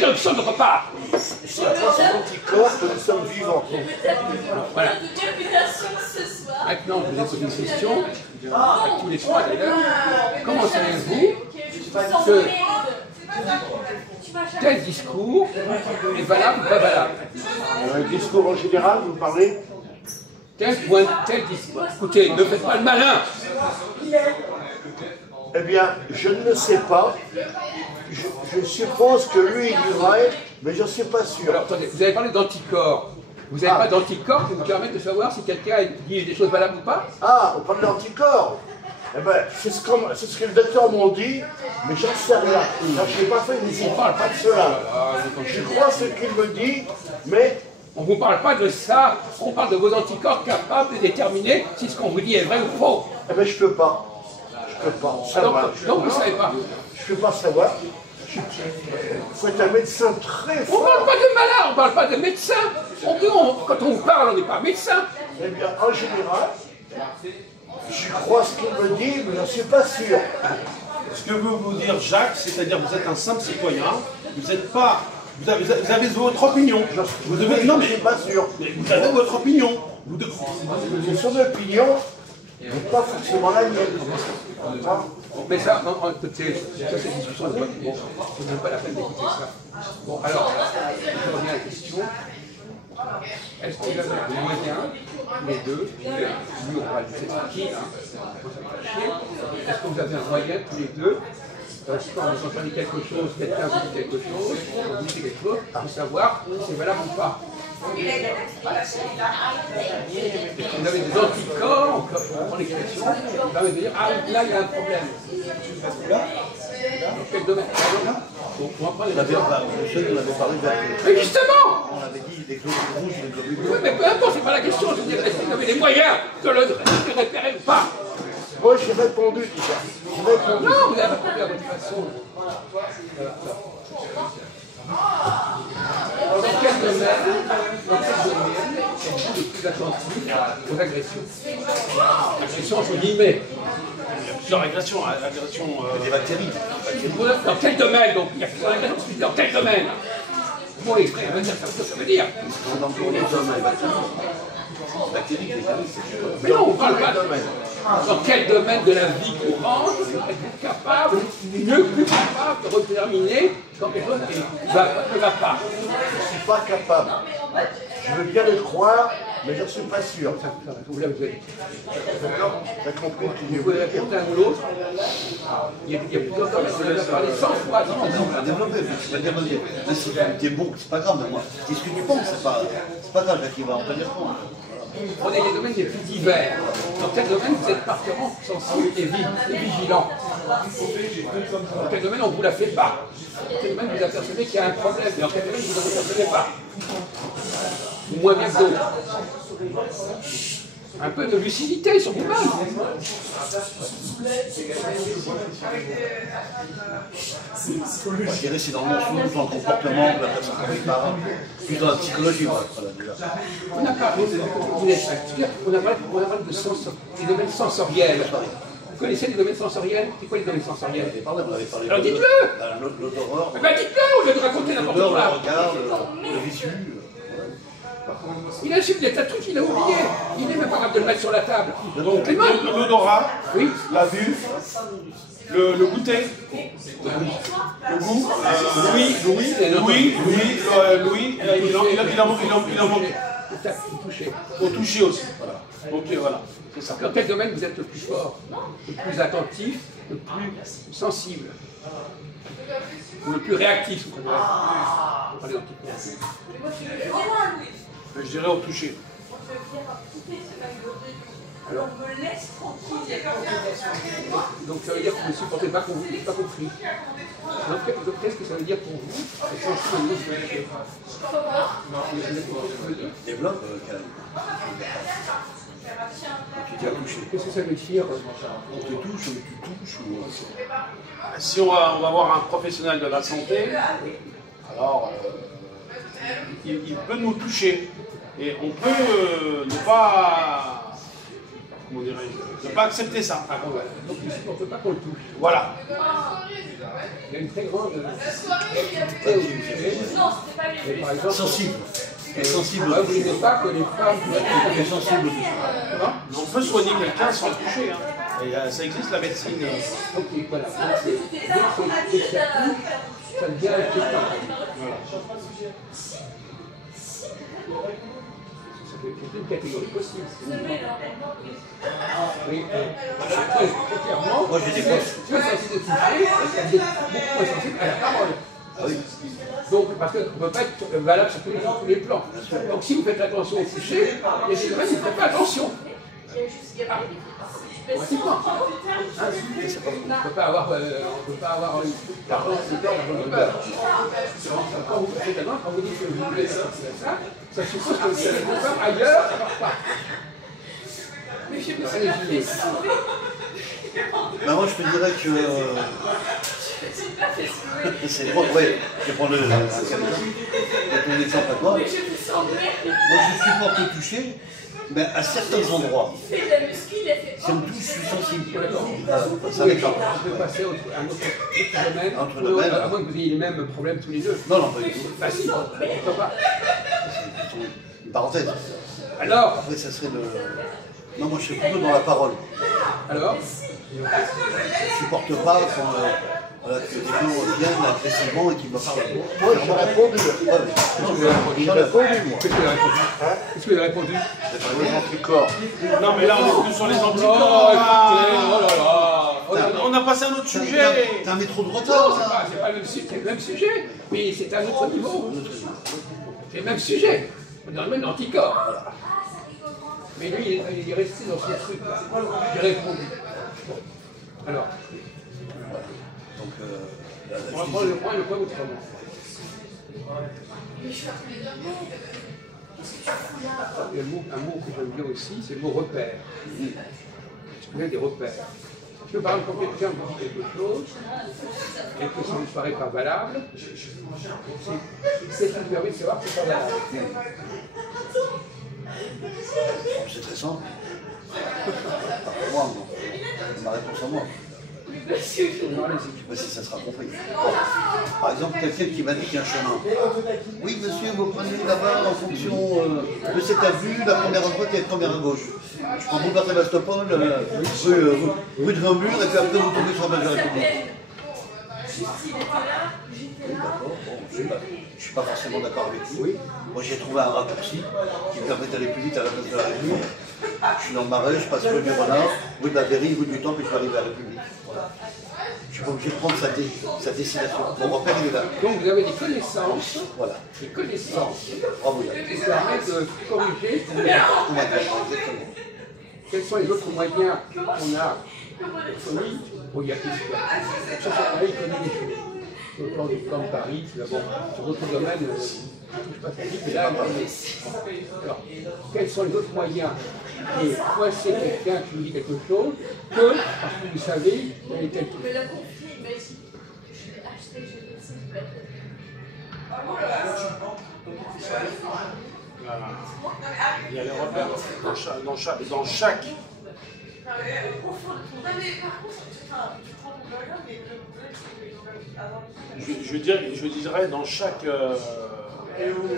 interruption de notre part. C'est grâce aux anticorps que nous sommes vivants. Voilà. de capitation ce soir. Maintenant, je vous ai posé une question, à tous les trois d'ailleurs. Comment savez-vous que tel discours est valable ou pas valable? Un discours en général, vous parlez? Tel point, tel discours. Écoutez, ne faites pas le malin. Eh bien, je ne le sais pas. Je suppose que lui, il dirait, mais je ne suis pas sûr. Alors, attendez, vous avez parlé d'anticorps. Vous n'avez pas d'anticorps qui vous permettent de savoir si quelqu'un dit des choses valables ou pas? Ah, on parle d'anticorps. Eh bien, c'est ce que les docteurs m'ont dit, mais j'en sais rien. Je n'ai pas fait des études, pas de cela. Je crois ce qu'il me dit, mais... On ne vous parle pas de ça, on parle de vos anticorps capables de déterminer si ce qu'on vous dit est vrai ou faux. Eh bien, je ne peux pas. Je ne peux pas savoir. Donc vous ne savez pas. Je ne peux pas savoir. Il faut être un médecin très On ne fort. parle pas de malin, on ne parle pas de médecin. Quand on vous parle, on n'est pas médecin. Eh bien, en général, je crois ce qu'il me dit, mais je ne suis pas sûr. Ce que veut vous dire Jacques, c'est-à-dire que vous êtes un simple citoyen, vous n'êtes pas... Vous avez votre opinion. Vous devez... Non, Je ne suis pas sûr. mais vous avez votre opinion. C'est son opinion, mais pas forcément la mienne. Mais ça, écoutez, ça c'est une discussion de votre bon, c'est même pas la peine d'écouter ça. Bon, alors, je reviens à la question. Est-ce que vous avez le moyen, les deux, nous on va le dire qui, hein, est-ce que vous avez un moyen tous les deux, quand vous entendez quelque chose, quelqu'un vous dit quelque chose, vous dites quelque chose, pour savoir si c'est valable ou pas? Est-ce que vous avez des anticorps, on prend l'expression, qui permettent de dire, ah là il y a un problème. Dans quel domaine? Donc, on va prendre les Je sais qu'on avait parlé Mais justement! on avait dit des globules rouges et des globules bleus. Oui, mais peu importe, c'est pas la question. Je veux dire, est-ce que vous avez les moyens de le repérer ou pas? Moi, j'ai répondu déjà. J'ai répondu. Non, vous avez répondu à votre façon. Dans quel domaine êtes-vous le plus attentif aux agressions? Agressions entre guillemets. Il y a plusieurs agressions. Des bactéries. Dans quel domaine donc? Il y a plusieurs agressions. Dans quel domaine? Moi, les frères, ça veut ça veut dire. Dans tous les domaines. Bactéries, Mais non, on ne parle pas de domaine. Dans quel domaine de la vie courante êtes-vous capable, plus capable de déterminer quand quelque chose ne va pas? Je ne suis pas capable. Je veux bien le croire, mais je ne suis pas sûr. Vous l'avez. D'accord? Tu as compris ce que je Vous voulais pouvez dire? répondre l'un ou l'autre. Il y a plusieurs domaines, on en a parlé 100 fois. on va développer, tu vas développer. Mais si tu es bon, c'est pas grave, mais moi, dis ce que tu penses, c'est pas grave, Jacques, il va en tenir compte. On est les domaines les plus divers. Dans quel domaine vous êtes particulièrement sensible et vigilant? Dans quel domaine on ne vous la fait pas? Dans quel domaine vous apercevez qu'il y a un problème? Et dans quel domaine vous ne vous apercevez pas? Ou moins bien que d'autres? Un peu de lucidité sur vous-même. Je dirais c'est dans le mensonge, dans le comportement de la personne qui parle, puis dans la psychologie, voilà, déjà. On a parlé des domaines sensoriels. Vous connaissez les domaines sensoriels? C'est quoi les domaines sensoriels? On avait parlé Alors dites-le! L'odoreur, Eh bien dites-le au lieu de raconter n'importe l'odeur, le quoi. regard, le visu. Il insulte des tas de trucs qu'il a oubliés. Il n'est même pas capable de le mettre sur la table. Donc les mains. L'odorat, Oui. la vue, le goûter, le goût, Louis, il en manque. Touché. Au toucher aussi. Voilà. Ok, voilà. C'est ça. Dans quel domaine vous êtes le plus fort, le plus attentif, le plus sensible, ou le plus réactif, si vous préférez? On va parler d'anticorps. Je dirais au toucher. Alors, on me laisse tranquille. Donc ça veut dire que vous ne supportez pas qu'on vous n'ayez pas compris. Donc qu'est-ce que ça veut dire pour vous? Développe, tu dis à toucher. Qu'est-ce que ça veut dire? On te touche, tu touches, Si on va voir un professionnel de la santé, alors il peut nous toucher. Et on peut ne pas comment dirais-je, ne pas accepter ça. Ah bon, voilà. Donc il ne supporte pas qu'on le touche. Voilà. Il y a une très grande réactivité au sujet. Et par exemple, Sensible. Et sensible. vous ne voulez pas que les femmes Et sensible. Comment On peut soigner quelqu'un sans le toucher. Hein. Et, ça existe la médecine. Ok, voilà. Donc, dès que ça touche, ça devient inquiétant. Voilà. C'est une catégorie possible. Oui, clairement, Moi, j'ai des tu es sensible de toucher, tu es beaucoup moins sensible à la parole. Ah oui. Donc, parce qu'on ne peut pas être valable sur tous les plans. Donc, si vous faites attention au toucher, il y a des domaines qui ne font pas attention. Pratiquement. On ne peut pas avoir une l'argent de peur. Quand vous dites que vous voulez ça suppose que vous allez le faire ailleurs, ça ne marche pas. Mais je me suis Bah moi je te dirais que c'est drôle, ouais, je vais prendre ton exemple à toi. Moi je supporte le toucher, mais à certains endroits. Si on me touche, je suis sensible. Ça m'éclate. Je peux passer à un autre domaine, à moins que vous ayez les mêmes problèmes tous les deux. Non, non, pas du tout. Bah si, pourquoi pas. Une parenthèse. Alors, Après ça serait le... Non, moi je suis plutôt dans la parole. alors, Je ne supporte pas quand voilà, que des gens viennent agressivement et qu'ils me parlent. Moi, j'ai répondu. J'en ai répondu, moi. qu'est-ce que vous avez répondu? Qu'est-ce que vous avez répondu? Les anticorps. Non, mais là, on est plus sur les Oh, anticorps. écoutez, oh là là. On a passé à un autre sujet. T'as un métro de Non, retard, c'est ça. pas le même sujet, mais c'est un autre niveau. C'est le même sujet. On est dans le même anticorps. Mais lui, il est resté dans son truc là. J'ai répondu. Bon. Alors, Donc, on va prendre le point autrement. Il y a un mot que j'aime bien aussi, c'est le mot repère. Je connais des repères. Parce que par exemple, quand quelqu'un vous dit quelque chose, et que ça ne paraît pas valable, c'est ce qui vous permet de savoir que c'est pas valable. c'est très simple. Pour moi, non. C'est ma réponse à moi. Non, allez-y. Je sais pas si ça sera compris. Par exemple, quelqu'un qui m'indique un chemin. Oui, monsieur, vous prenez là-bas en fonction de cette vue, la première à droite et la première à gauche. Je prends Boulevard Sébastopol, rue de Namur, et puis après vous tombez sur la place de la République. Je ne suis pas forcément d'accord avec lui. Oui. Moi, j'ai trouvé un raccourci qui me permet d'aller plus vite à la place de la République. Je suis dans le Marais, je passe rue du Renard, rue de la Verrie, rue du Temple, et je suis arrivé à la République. Voilà. Je suis pas obligé de prendre sa destination. Mon repère, il est là. Donc vous avez des connaissances, Voilà. qui Bravo, Yann. vous permettent de corriger. On va dire, exactement. Quels sont les autres moyens qu'on a? Oui, bon, il y a plus de ça, il connaît des choses. Sur le plan de Paris, d'abord, sur d'autres domaines, je ne touche pas sa vie, mais là, alors, quels sont les autres moyens de coincer quelqu'un qui vous dit quelque chose que, parce que vous savez, il y a tel truc. Mais la conflit, mais je l'ai acheté, je l'ai laissé. Il y a les repères dans chaque. Je dirais dans chaque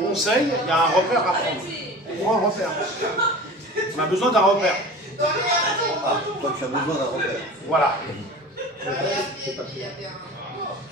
conseil, il y a un repère à prendre. Pour un repère. On a besoin d'un repère. Ah, toi, tu as besoin d'un repère. Voilà.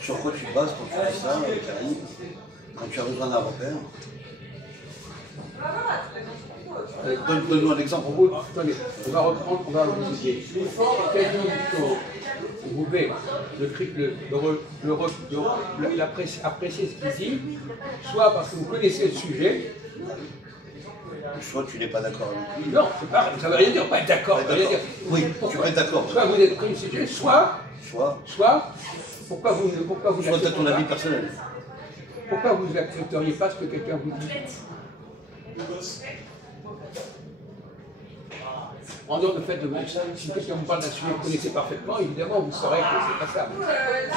Sur quoi tu te bases quand tu fais ça, Karine? Quand tu as besoin d'un repère? Donne-nous un exemple. Attendez, on va reprendre, on va utiliser. Quelle chose vous pouvez apprécier ce qu'il dit, soit parce que vous connaissez le sujet. Soit tu n'es pas d'accord avec lui. Non, c'est pas, ça ne veut rien dire, pas être d'accord. Oui, tu peux être d'accord. Soit vous êtes pris le sujet, soit, pourquoi vous Soit tu as ton avis personnel. Pourquoi vous n'accepteriez pas ce que quelqu'un vous dit? En dehors du fait de même ça, si quelqu'un vous parle d'un sujet que vous connaissez parfaitement, évidemment, vous saurez que c'est pas ça.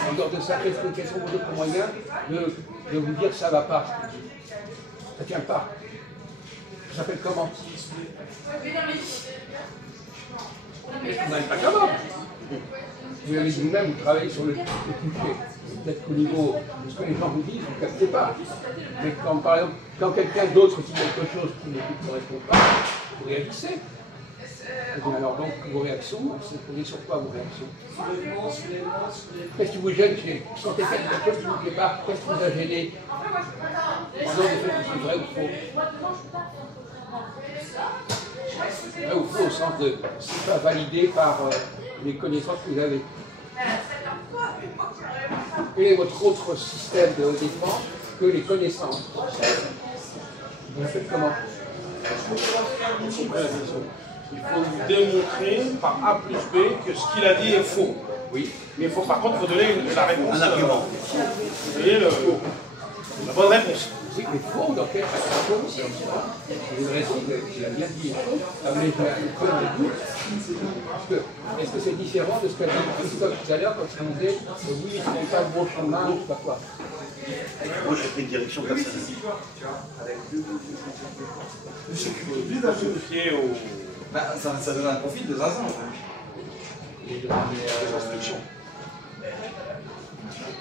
En dehors de ça, quels sont vos autres moyens de vous dire ça va pas? Ça tient pas. Ça s'appelle comment? Est-ce que vous n'êtes pas capable? Vous avez dit vous-même, vous travaillez sur le toucher. Peut-être qu'au niveau de ce que les gens vous disent, vous ne captez pas. Mais quand, par exemple, quand quelqu'un d'autre dit quelque chose qui ne vous correspond pas, vous réagissez. Alors donc, vos réactions, c'est fondé sur quoi vos réactions? Qu'est-ce qui vous gêne? Vous sentez quelque chose qui ne vous plaît pas? Qu'est-ce qui vous a gêné? En dehors des faits qui sont vrais ou faux? Vrai ou faux au sens de c'est pas validé par les connaissances que vous avez. Quel est votre autre système de défense que les connaissances? Vous le faites comment? Il faut vous démontrer par A plus B que ce qu'il a dit est faux. Oui. Mais il faut, par contre, il faut donner la réponse. Un argument. Vous voyez la bonne réponse. Oui, mais faux dans quelle façon? Vous avez raison, il a bien dit les choses, mais j'ai un doute. Est-ce que c'est différent de ce qu'a dit Christophe tout à l'heure quand il disait oui, ce n'est pas le bon chemin, je ne sais pas quoi? Moi, j'ai pris une direction personnelle. Ça donne un profil de Zinzin. Les instructions.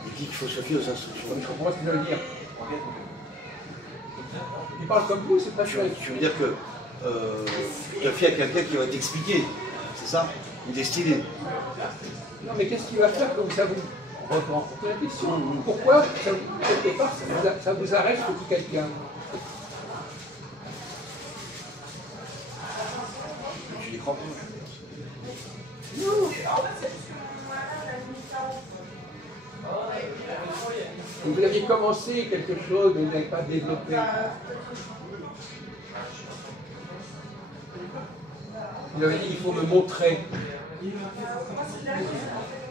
Il dit qu'il faut se fier aux instructions. Je comprends ce que je veux dire. Il parle comme vous, c'est pas chouette. Tu veux dire que tu te fies à quelqu'un qui va t'expliquer, c'est ça? Ou destiner. Non, mais qu'est-ce qu'il va faire comme ça vous reprend la question? Pourquoi, quelque part, ça vous arrête pour quelqu'un? Tu les crois pas? Non. Vous aviez commencé quelque chose, mais vous n'avez pas développé. Vous avez dit il faut me montrer.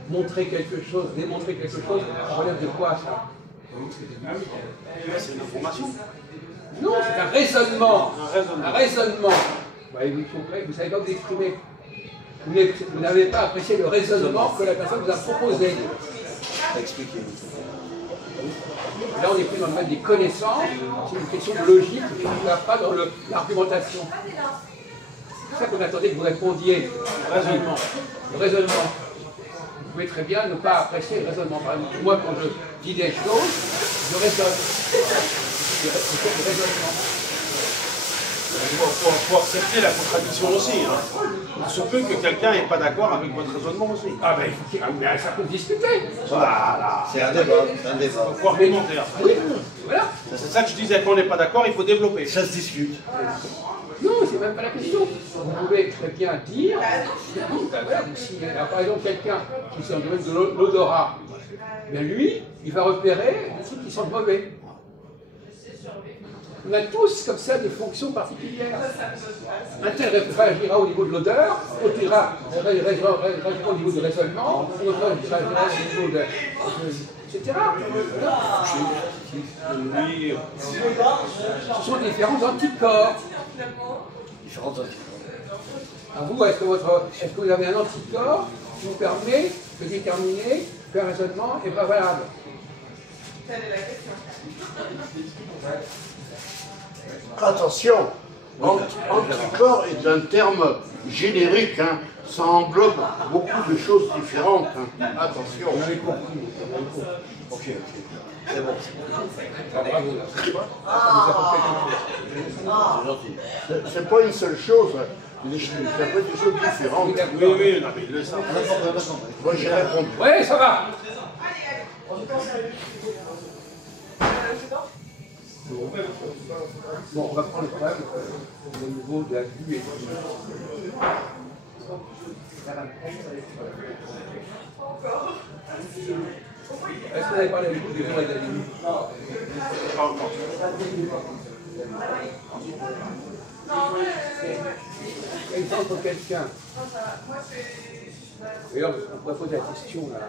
Montrer quelque chose, démontrer quelque chose, ça relève de quoi ça? C'est une information. Non, c'est un raisonnement. Un raisonnement. Vous savez pas vous exprimer. Vous n'avez pas apprécié le raisonnement que la personne vous a proposé. Expliquer. Là, on est plus dans le domaine des connaissances, c'est une question de logique, qui ne va pas dans l'argumentation. C'est ça qu'on attendait que vous répondiez. Raisonnement. Le raisonnement. Vous pouvez très bien ne pas apprécier le raisonnement. Par exemple, moi, quand je dis des choses, je raisonne. C'est le raisonnement. Il faut accepter la contradiction aussi. Hein. Il se peut que quelqu'un n'ait pas d'accord avec votre raisonnement aussi. Ah ben, il faut mais ça peut discuter. Voilà. C'est un débat. C'est un débat. Il faut argumenter après. Oui, voilà. C'est ça que je disais, quand on n'est pas d'accord, il faut développer. Ça se discute. Non, c'est même pas la question. Vous pouvez très bien dire, voilà, si, par exemple, quelqu'un qui est dans le domaine de l'odorat, bien lui, il va repérer des trucs qui sentent mauvais. On a tous comme ça des fonctions particulières. Un tel réagira au niveau de l'odeur, l'autre réagira au niveau du raisonnement, l'autre réagira au niveau de... etc. Oui. Ce sont différents anticorps. Différents anticorps. À vous, est-ce que vous avez un anticorps qui vous permet de déterminer qu'un raisonnement n'est pas valable? Telle est la question. Attention, anticorps est un terme générique, hein. Ça englobe beaucoup de choses différentes. Hein. Attention. Vous avez compris. Ok. C'est bon. Bravo. Ça vous apporte quelque chose. C'est gentil. C'est pas une seule chose. Ça peut être des choses différentes. Oui, d'accord. Oui, oui, non, mais il le savent. Moi, j'ai répondu. Oui, ça va. Bon, on va prendre le problème au niveau de la vue et de Est-ce que vous avez parlé avec vous des mots et de la limite? Pas encore. Exemple, quelqu'un. D'ailleurs, on pourrait poser la question là.